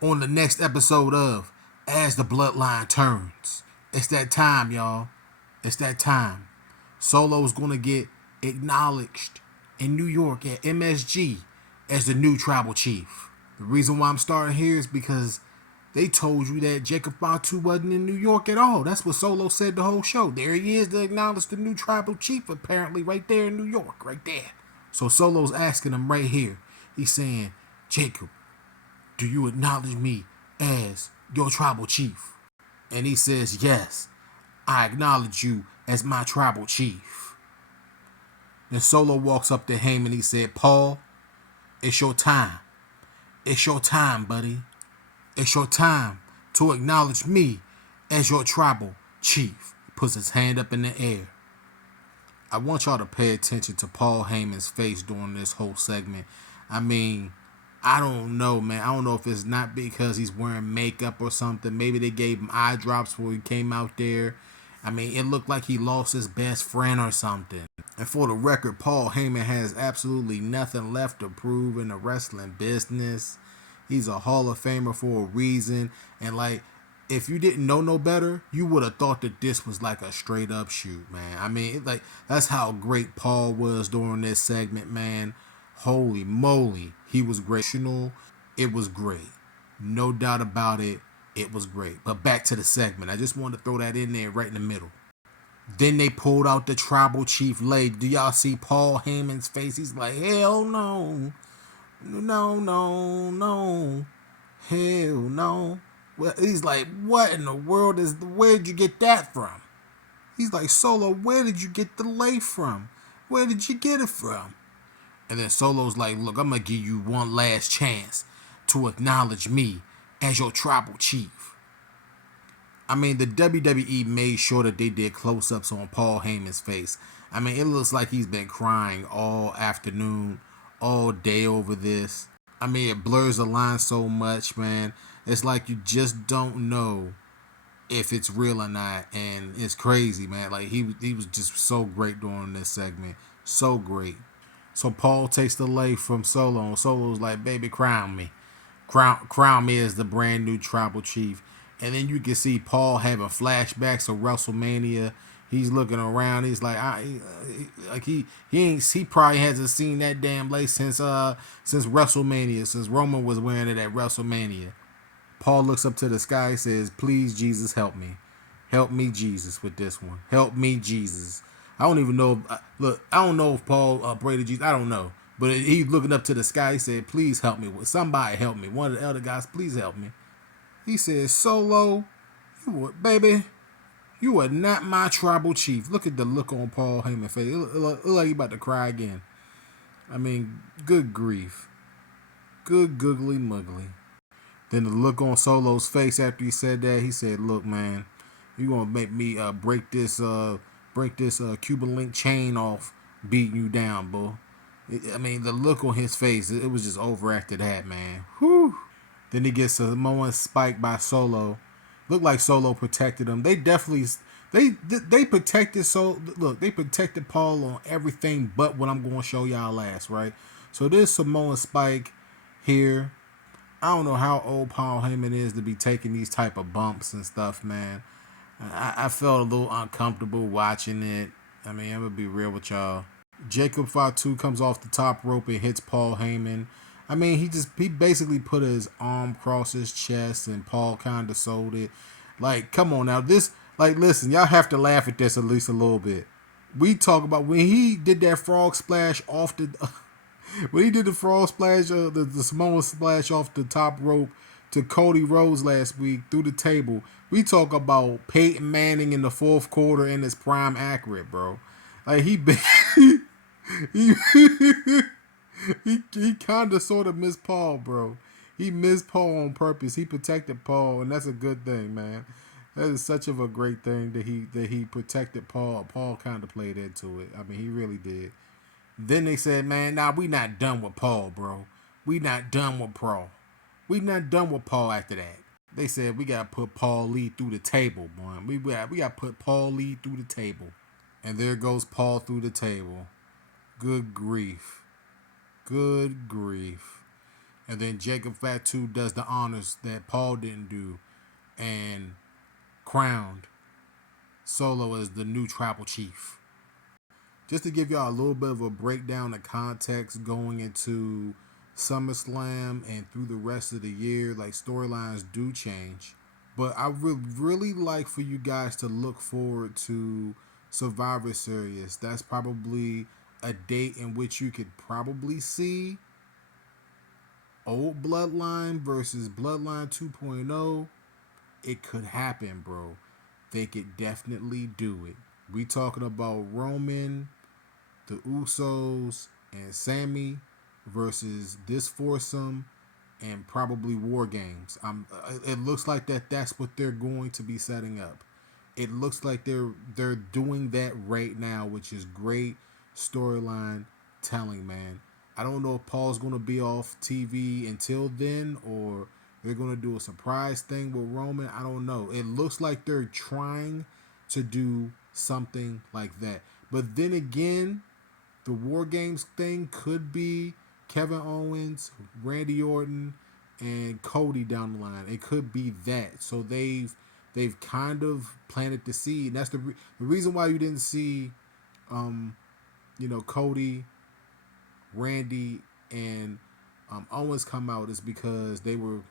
on the next episode of As the Bloodline Turns. It's that time, y'all. It's that time. Solo's gonna get acknowledged in New York at MSG as the new tribal chief. The reason why I'm starting here is because they told you that Jacob Fatu wasn't in New York at all. That's what Solo said the whole show. There he is to acknowledge the new tribal chief, apparently, right there in New York, right there. So Solo's asking him right here. He's saying, Jacob, do you acknowledge me as your tribal chief? And he says, yes, I acknowledge you as my tribal chief. Then Solo walks up to Heyman. He said, Paul, it's your time. It's your time, buddy. It's your time to acknowledge me as your tribal chief. He puts his hand up in the air. I want y'all to pay attention to Paul Heyman's face during this whole segment. I mean, I don't know, man. I don't know if it's not because he's wearing makeup or something. Maybe they gave him eye drops before he came out there. I mean, it looked like he lost his best friend or something. And for the record, Paul Heyman has absolutely nothing left to prove in the wrestling business. He's a Hall of Famer for a reason. And like, if you didn't know no better, you would have thought that this was like a straight up shoot, man. I mean, like, that's how great Paul was during this segment, man. Holy moly, he was great. It was great. No doubt about it. It was great. But back to the segment. I just wanted to throw that in there right in the middle. Then they pulled out the tribal chief leg. Do y'all see Paul Heyman's face? He's like, hell no. No, no, no. Hell no. Well, he's like, what in the world where'd you get that from? He's like, Solo, where did you get the lay from? Where did you get it from? And then Solo's like, look, I'm going to give you one last chance to acknowledge me as your tribal chief. I mean, the WWE made sure that they did close-ups on Paul Heyman's face. I mean, it looks like he's been crying all afternoon, all day over this. I mean, it blurs the line so much, man. It's like you just don't know if it's real or not, and it's crazy, man. Like, he was just so great during this segment. So great. So Paul takes the lay from Solo, and Solo's like, baby, crown me. Crown me as the brand new tribal chief. And then you can see Paul having flashbacks of WrestleMania. He's looking around. He's like, he probably hasn't seen that damn lace since WrestleMania, since Roman was wearing it at WrestleMania. Paul looks up to the sky and says, please, Jesus, help me. Help me, Jesus, with this one. Help me, Jesus. I don't even know. I don't know if Paul prayed to Jesus. I don't know. But he's looking up to the sky. He said, please help me. Somebody help me. One of the elder guys, please help me. He said, Solo, baby, you are not my tribal chief. Look at the look on Paul Heyman's face. It look like he about to cry again. I mean, good grief. Good googly muggly. Then the look on Solo's face after he said that, he said, look, man, you gonna make me break this Cuban link chain off, beating you down, boy. I mean, the look on his face, it was just over after that, man. Whew. Then he gets a moment spiked by Solo. Looked like Solo protected him. They definitely they protected they protected Paul on everything but what I'm going to show y'all last, right? So this Samoan Spike here. I don't know how old Paul Heyman is to be taking these type of bumps and stuff, man. I felt a little uncomfortable watching it. I mean, I'm gonna be real with y'all. Jacob Fatu comes off the top rope and hits Paul Heyman. I mean, he basically put his arm across his chest and Paul kind of sold it. Like, come on now. Listen, y'all have to laugh at this at least a little bit. We talk about when he did that frog splash off the... when he did the frog splash, the Samoan splash off the top rope to Cody Rhodes last week through the table, we talk about Peyton Manning in the fourth quarter in his prime accurate, bro. Like, he he kind of sort of missed Paul, bro. He missed Paul on purpose. He protected Paul, and that's a good thing, man. That is such of a great thing that he protected Paul. Paul kind of played into it. I mean, he really did. Then they said, man, nah, we not done with Paul, bro. We not done with Paul. We not done with Paul after that. They said we gotta put Paul Lee through the table, boy. We gotta put Paul Lee through the table. And there goes Paul through the table. Good grief. Good grief. And then Jacob Fatu does the honors that Paul didn't do and crowned Solo as the new tribal chief. Just to give y'all a little bit of a breakdown of context going into SummerSlam and through the rest of the year, like storylines do change. But I would really like for you guys to look forward to Survivor Series. That's probably a date in which you could probably see old Bloodline versus Bloodline 2.0. It could happen, bro. They could definitely do it. We talking about Roman, the Usos, and Sammy versus this foursome and probably War Games. It looks like that's what they're going to be setting up. It looks like they're doing that right now, which is great storyline telling, man. I don't know if Paul's going to be off TV until then or they're going to do a surprise thing with Roman. I don't know. It looks like they're trying to do something like that. But then again, the War Games thing could be Kevin Owens, Randy Orton, and Cody down the line. It could be that. So they've kind of planted the seed. And that's the reason why you didn't see, Cody, Randy, and Owens come out is because they were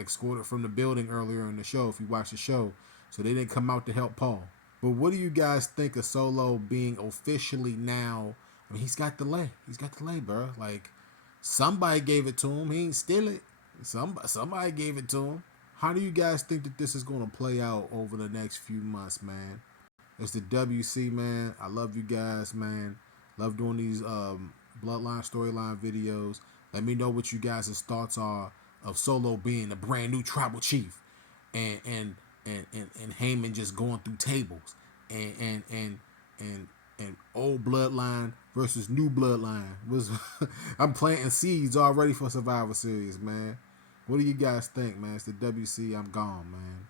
escorted from the building earlier in the show. If you watch the show, so they didn't come out to help Paul. But what do you guys think of Solo being officially now? I mean, he's got delay. He's got delay, bro. Like somebody gave it to him. He ain't steal it. Somebody gave it to him. How do you guys think that this is going to play out over the next few months, man? It's the WC, man. I love you guys, man. Love doing these Bloodline storyline videos. Let me know what you guys' thoughts are of Solo being a brand new tribal chief, and Heyman just going through tables, and old Bloodline versus new Bloodline. I'm planting seeds already for Survivor Series, man. What do you guys think, man? It's the WC. I'm gone, man.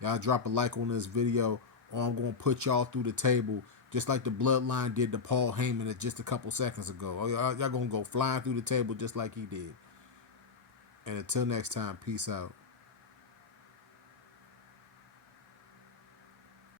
Y'all drop a like on this video, or I'm gonna put y'all through the table, just like the Bloodline did to Paul Heyman just a couple seconds ago. Y'all gonna go flying through the table just like he did. And until next time, peace out.